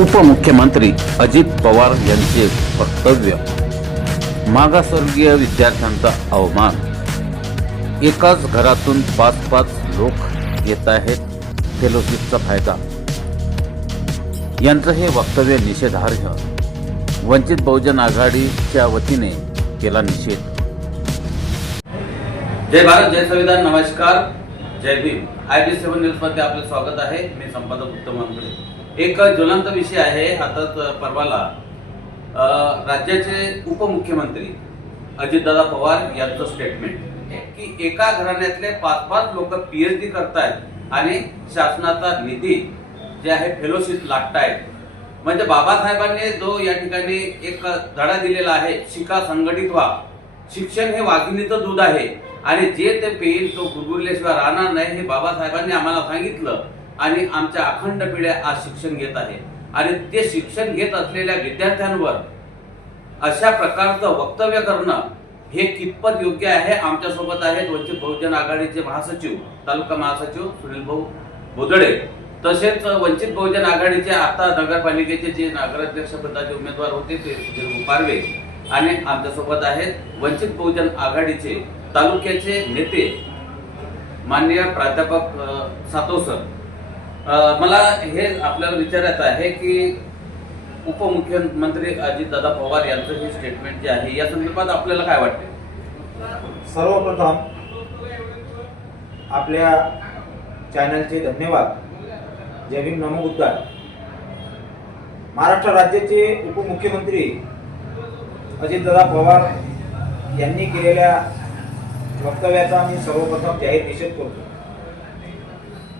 उपमुख्यमंत्री अजित पवार यांचे वक्तव्य, मागासवर्गीय विद्यार्थ्यांचा अवमान, एकाच घरातून 5-5 लोक घेत आहेत फेलोशिपचा फायदा, यांचं हे वक्तव्य निषेधार्ह. वंचित बहुजन आघाडीच्या वतीने केला निषेध. जय भारत, जय संविधान. नमस्कार, जय भीम. IB7 न्यूज मध्ये आपले स्वागत आहे. मी संपादक उत्तम वानखडे. एक ज्वलंत विषय आहे. हातात परवाला राज्याचे उपमुख्यमंत्री अजितदादा पवार यांचं स्टेटमेंट की एका घराण्यातले 5-5 लोक PhD करतायत आणि शासनाचा निधी जे आहे फेलोशिप लाटतायत. म्हणजे बाबासाहेबांनी जो या ठिकाणी एक धडा दिलेला आहे, शिका, संघटित व्हा. शिक्षण हे वाघिणीचं दूध आहे आणि जे ते पेईल तो गुरगुरल्याशिवाय राहणार नाही हे बाबासाहेबांनी आम्हाला सांगितलं. आणि आमच्या अखंड पिढ्या आज शिक्षण घेत आहे आणि ते शिक्षण घेत असलेल्या विद्यार्थ्यांवर अशा प्रकारचं वक्तव्य करणं हे कितपत योग्य आहे. आमच्या सोबत आहेत वंचित बहुजन आघाडीचे महासचिव, तालुका महासचिव सुनील भाऊ बोदडे, तसेच वंचित बहुजन आघाडीचे आता नगरपालिकेचे जे नगराध्यक्ष पदाचे उमेदवार होते ते सुधीर पारवे, आणि आमच्या सोबत आहेत वंचित बहुजन आघाडीचे तालुक्याचे नेते माननीय प्राध्यापक सातव सर. मला हे आपल्याला विचारायचं आहे की उपमुख्यमंत्री अजितदादा पवार यांचं हे स्टेटमेंट जे आहे या संदर्भात आपल्याला काय वाटते? सर्वप्रथम आपल्या चॅनलचे धन्यवाद. जय भीम, नमो बुद्धाय. महाराष्ट्र राज्याचे उपमुख्यमंत्री अजितदादा पवार यांनी केलेल्या वक्तव्याचा मी सर्वप्रथम जाहीर निषेध करतो.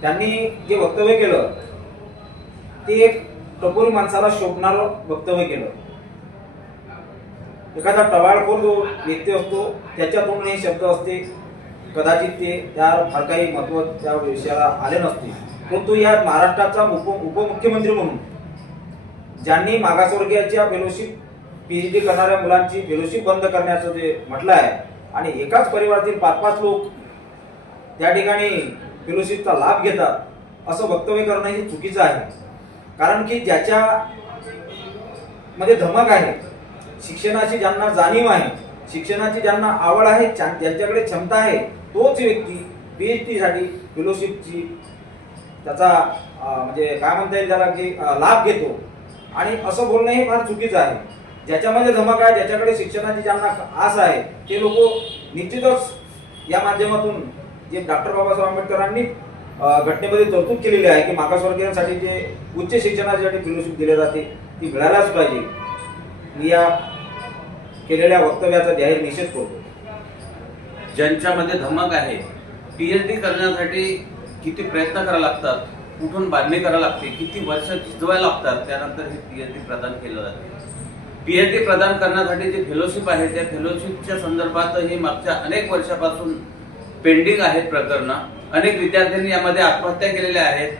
त्यांनी जे वक्तव्य केलं ते एक टपोरी माणसाला शोभणारं वक्तव्य केलं. एखादा टवाळखोर जो व्यक्ती असतो त्याच्या तोंडून हे शब्द असते, कदाचित ते त्या फार काही महत्व त्या विषयाला आले नसते. परंतु या महाराष्ट्राचा उपमुख्यमंत्री म्हणून ज्यांनी मागासवर्गीयाच्या फेलोशिप PhD करणाऱ्या मुलांची फेलोशिप बंद करण्याचं जे म्हटलं आहे आणि एकाच परिवारातील 5-5 लोक त्या ठिकाणी फेलोशिपचा लाभ घेतात असं वक्तव्य करणं हे चुकीचं आहे. कारण की ज्याच्या मध्ये धमक आहे, शिक्षणाची ज्यांना जाणीव आहे, शिक्षणाची ज्यांना आवड आहे, ज्यांच्याकडे क्षमता आहे, तोच व्यक्ती PhD साठी फेलोशिपची त्याचा म्हणजे काय म्हणता येईल त्याला की लाभ घेतो. आणि असं बोलणं हे फार चुकीचं आहे. ज्याच्यामध्ये धमक आहे, ज्याच्याकडे शिक्षणाची ज्यांना आस आहे ते लोक निश्चितच या माध्यमातून जे डॉक्टर बाबासाहेब आंबेडकरांनी घटनेमध्ये तरतूद केलेली आहे की मागासवर्गीयांसाठी जे उच्च शिक्षणासाठी फेलोशिप दिले जाते ती मिळायलाच पाहिजे. मी या केलेल्या वक्तव्याचा जाहीर निषेध करतो. ज्यांच्यामध्ये धमक आहे, PhD करण्यासाठी किती प्रयत्न करावे लागतात, कुठून बांधणी करावी लागते, किती वर्ष झिजवायला लागतात, त्यानंतर हे PhD प्रदान केलं जाते. PhD प्रदान करण्यासाठी जे फेलोशिप आहे त्या फेलोशिपच्या संदर्भात ही मागच्या अनेक वर्षापासून पेंडिंग आहेत प्रकरणं. अनेक विद्यार्थ्यांनी यामध्ये आत्महत्या केलेल्या आहेत.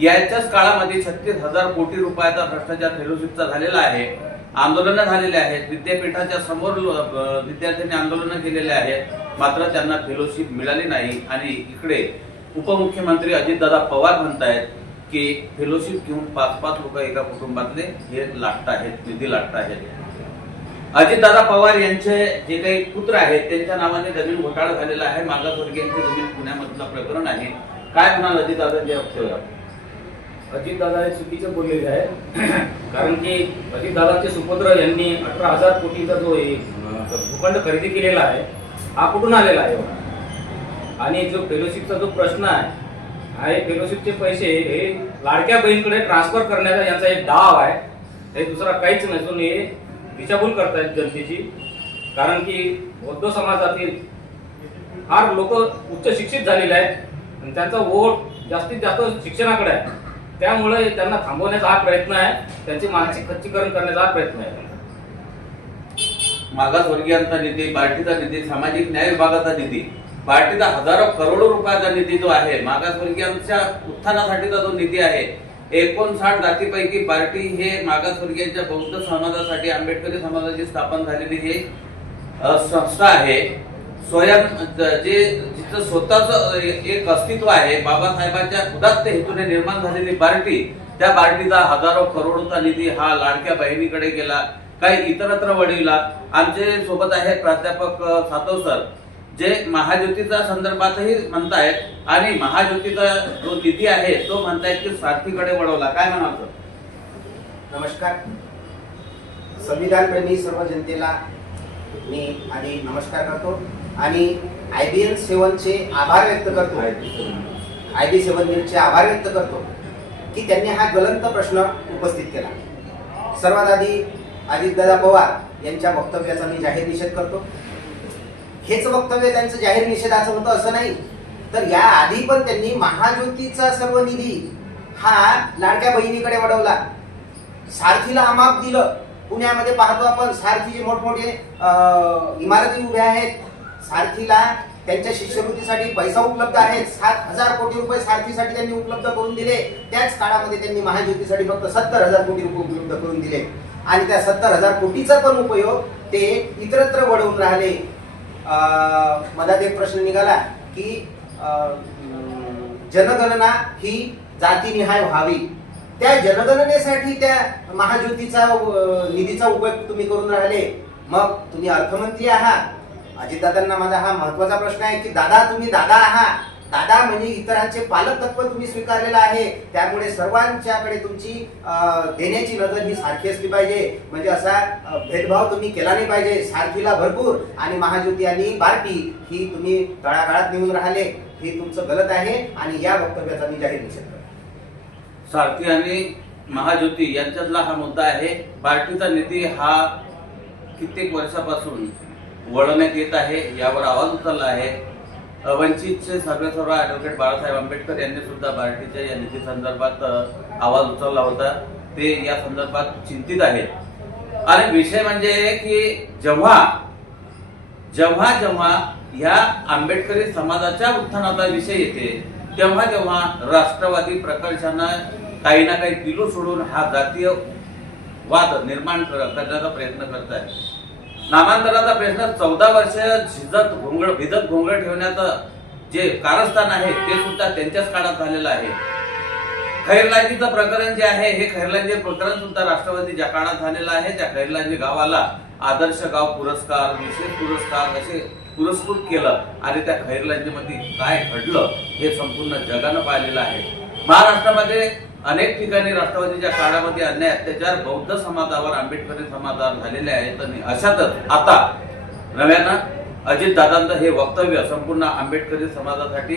याच्याच काळामध्ये 36,000 कोटी रुपयाचा भ्रष्टाचार फेलोशिपचा झालेला आहे. आंदोलनं झालेले आहेत. विद्यापीठाच्या समोर विद्यार्थ्यांनी आंदोलनं केलेले आहेत, मात्र त्यांना फेलोशिप मिळाली नाही. आणि इकडे उपमुख्यमंत्री अजितदादा पवार म्हणतायत की फेलोशिप घेऊन 5-5 लोक एका कुटुंबातले हे लाटत आहेत, निधी लाटत आहेत. अजितदादा पवार यांचे जे काही पुत्र आहेत त्यांच्या नावाने जमीन घोटाळा झालेला आहे. मागासवर्गीयांची जमीन पुण्यामधलं प्रकरण आहे. काय म्हणाल अजितदादांच्या वक्तव्यावर? अजितदादा हे चुकीचे बोललेले आहे. कारण की अजितदादांचे सुपुत्र यांनी 18,000 कोटीचा जो भूखंड खरेदी केलेला आहे हा कुठून आलेला आहे? आणि जो फेलोशिपचा जो प्रश्न आहे, फेलोशिपचे पैसे हे लाडक्या बहीणकडे ट्रान्सफर करण्याचा यांचा एक डाव आहे. हे दुसरा काहीच नसून हे दिशाभूल करतायत जनतेची. कारण की बौद्ध समाजातील फार लोक उच्च शिक्षित झालेले आहेत आणि त्यांचा वोट जास्तीत जास्त शिक्षणाकडे आहे. त्यामुळे त्यांना थांबवण्याचा हा प्रयत्न आहे, त्यांचे मानसिक खच्चीकरण करण्याचा हा प्रयत्न आहे. मागासवर्गीयांचा निधी, पार्टीचा निधी, सामाजिक न्याय विभागाचा निधी, पार्टीचा हजारो करोडो रुपयाचा निधी जो आहे, मागासवर्गीयांच्या उत्थानासाठीचा जो निधी आहे, 59 जातीपैकी पार्टी हे मागासवर्गीयांच्या बौद्ध समाजासाठी, आंबेडकरी समाजाची स्थापन झालेली हे संस्था आहे. स्वयं जे जिचं स्वतःच एक अस्तित्व आहे, बाबासाहेबांच्या उदात्त हेतूने निर्माण झालेली पार्टी त्या पार्टीचा हजारो करोडोचा निधी हा लाडक्या बहिणीकडे गेला, काही इतरत्र वळविला. आमचे सोबत आहेत प्राध्यापक सातव सर, जे महाज्योतीच्या संदर्भातही म्हणतायत आणि महाज्योतीचा जो निधी आहे तो म्हणतायत की सारथीकडे वळवला. काय म्हणाल? नमस्कार. संविधान प्रेमी सर्व जनतेला मी आधी नमस्कार करतो आणि IBN 7चे आभार व्यक्त करतो. IB 7 न्यूजचे आभार व्यक्त करतो की त्यांनी हा ज्वलंत प्रश्न उपस्थित केला. सर्वात आधी अजितदादा पवार यांच्या वक्तव्याचा मी जाहीर निषेध करतो. हेच वक्तव्य त्यांचं जाहीर निषेधाचं होतं असं नाही, तर या आधी पण त्यांनी महाज्योतीचा सर्व निधी हा लाडक्या बहिणीकडे वळवला. सारथीला अमाप दिलं. पुण्यामध्ये पाहतो आपण सारथीचे मोठमोठे इमारती उभ्या आहेत. सारथीला त्यांच्या शिष्यवृत्तीसाठी पैसा उपलब्ध आहे. 7,000 कोटी रुपये सारथीसाठी त्यांनी उपलब्ध करून दिले. त्याच काळामध्ये त्यांनी महाज्योतीसाठी फक्त 70,000 कोटी रुपये उपलब्ध करून दिले आणि त्या 70,000 कोटीचा पण उपयोग ते इतरत्र वळवून राहिले. मधात एक प्रश्न निघाला की जनगणना ही जातीनिहाय व्हावी. त्या जनगणनेसाठी त्या महाज्योतीचा निधीचा उपयोग तुम्ही करून राहिले. मग तुम्ही अर्थमंत्री आहात. अजितदादांना माझा हा महत्वाचा प्रश्न आहे की दादा, तुम्ही दादा आहात. दादा म्हणजे इतरांचे पालक तत्व तुम्ही स्वीकारलेलं आहे. त्यामुळे सर्वांच्याकडे तुमची देण्याची नजर ही सारखी असली पाहिजे. म्हणजे असा भेदभाव तुम्ही केला नाही पाहिजे. सारखीला भरपूर आणि महाज्योती आणि बार्टी ही तुम्ही तळागाळात नेऊन राहिले. हे तुमचं गलत आहे आणि या वक्तव्याचा मी जाहीर निषेध करतो. सारथी आणि महाज्योती यांच्यातला हा मुद्दा आहे. पार्टीचा निधी हा कित्येक वर्षापासून वळवण्यात येत आहे, यावर आवाज उचलला आहे. वंचितचे सर्वेसर्वा ॲडव्होकेट बाळासाहेब आंबेडकर यांनी सुद्धा पार्टीच्या या निधी संदर्भात आवाज उचलला होता. ते या संदर्भात चिंतित आहेत. आणि विषय म्हणजे की जेव्हा या आंबेडकरी समाजाच्या उत्थानाचा विषय येते तेव्हा राष्ट्रवादी प्रकर्षानं काही ना काही दिलू सोडून हा जातीय वाद निर्माण करण्याचा प्रयत्न करत आहे. नामांतराचा प्रश्न 14 वर्ष भिजत घोंगड ठेवण्याचं जे कारस्थान आहे ते सुद्धा त्यांच्याच काळात झालेलं आहे. खैरलांजीचं प्रकरण जे आहे हे खैरलांजी प्रकरण सुद्धा राष्ट्रवादीच्या काळात झालेलं आहे. त्या खैरलांजी गावाला आदर्श गाव पुरस्कार, विशेष पुरस्कार असे पुरस्कृत केलं आणि त्या खैरलांजीमध्ये काय घडलं हे संपूर्ण जगानं पाहिलेलं आहे. महाराष्ट्रामध्ये अनेक ठिकाणी राष्ट्रवादीच्या काळामध्ये अन्याय अत्याचार बौद्ध समाजावर, आंबेडकरी समाजावर झालेले आहेत. आणि अशातच आता नव्यानं अजितदादांचं हे वक्तव्य संपूर्ण आंबेडकरी समाजासाठी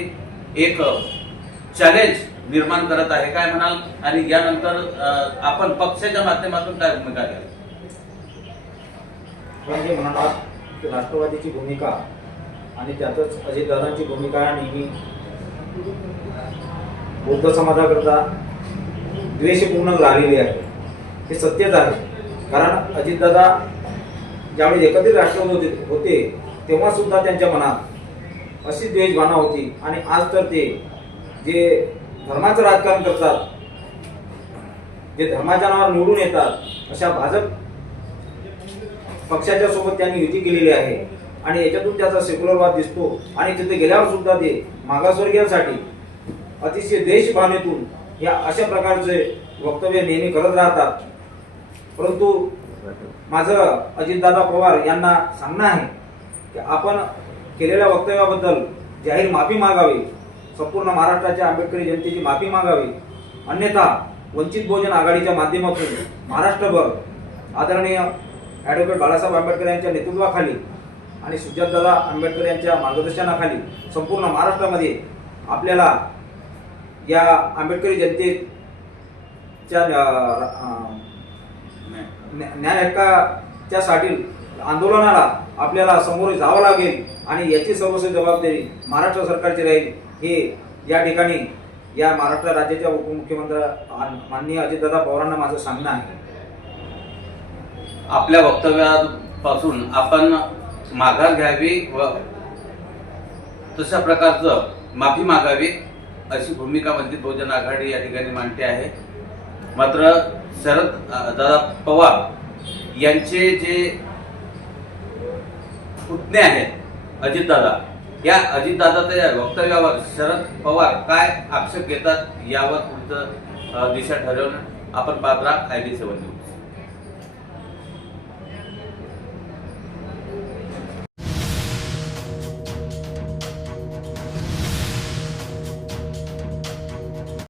एक चॅलेंज निर्माण करत आहे. काय म्हणाल? आणि यानंतर आपण पक्षाच्या माध्यमातून काय भूमिका घ्याल? म्हणजे म्हणाला की राष्ट्रवादीची भूमिका आणि त्यातच अजितदादांची भूमिका नेहमी बौद्ध समाजाकरता द्वेषपूर्ण राहिलेली आहे. हे सत्यच आहे. कारण अजितदादा ज्यावेळी एकत्रित राष्ट्रवादी होते तेव्हा सुद्धा त्यांच्या मनात अशी द्वेषभावना होती. आणि आज तर ते जे धर्माचं राजकारण करतात, जे धर्माच्या नावावर निवडून येतात, अशा भाजप पक्षाच्या सोबत त्यांनी युती केलेली आहे. आणि याच्यातून त्याचा सेक्युलरवाद दिसतो. आणि तिथे गेल्यावर सुद्धा ते मागासवर्गीयांसाठी अतिशय देशभावनेतून या अशा प्रकारचे वक्तव्य नेहमी करत राहतात. परंतु माझं अजितदादा पवार यांना सांगणं आहे की आपण केलेल्या वक्तव्याबद्दल जाहीर माफी मागावी. संपूर्ण महाराष्ट्राच्या आंबेडकरी जनतेची माफी मागावी. अन्यथा वंचित बहुजन आघाडीच्या माध्यमातून महाराष्ट्रभर आदरणीय ॲडव्होकेट बाळासाहेब आंबेडकर यांच्या नेतृत्वाखाली आणि सुजातदादा आंबेडकर यांच्या मार्गदर्शनाखाली संपूर्ण महाराष्ट्रामध्ये आपल्याला या आंबेडकरी जनतेच्या न्याय हक्काच्यासाठी आंदोलनाला आपल्याला समोर जावं लागेल. आणि याची सर्वस्व जबाबदारी महाराष्ट्र सरकारची राहील. हे या ठिकाणी या महाराष्ट्र राज्याच्या उपमुख्यमंत्री माननीय अजितदादा पवारांना माझं सांगणं आहे. आपल्या वक्तव्यापासून आपण माघार घ्यावी व तशा प्रकारचं माफी मागावी अशी भूमिका वंचित बहुजन आघाडी या ठिकाणी मांडते आहे. मात्र शरद दादा पवार यांचे जे पुतणे आहेत अजितदादा, या अजितदादाच्या वक्तव्यावर शरद पवार काय आक्षेप घेतात यावर तुमचं दिशा ठरवणं. आपण पाहत राहा IB7 न्यूज.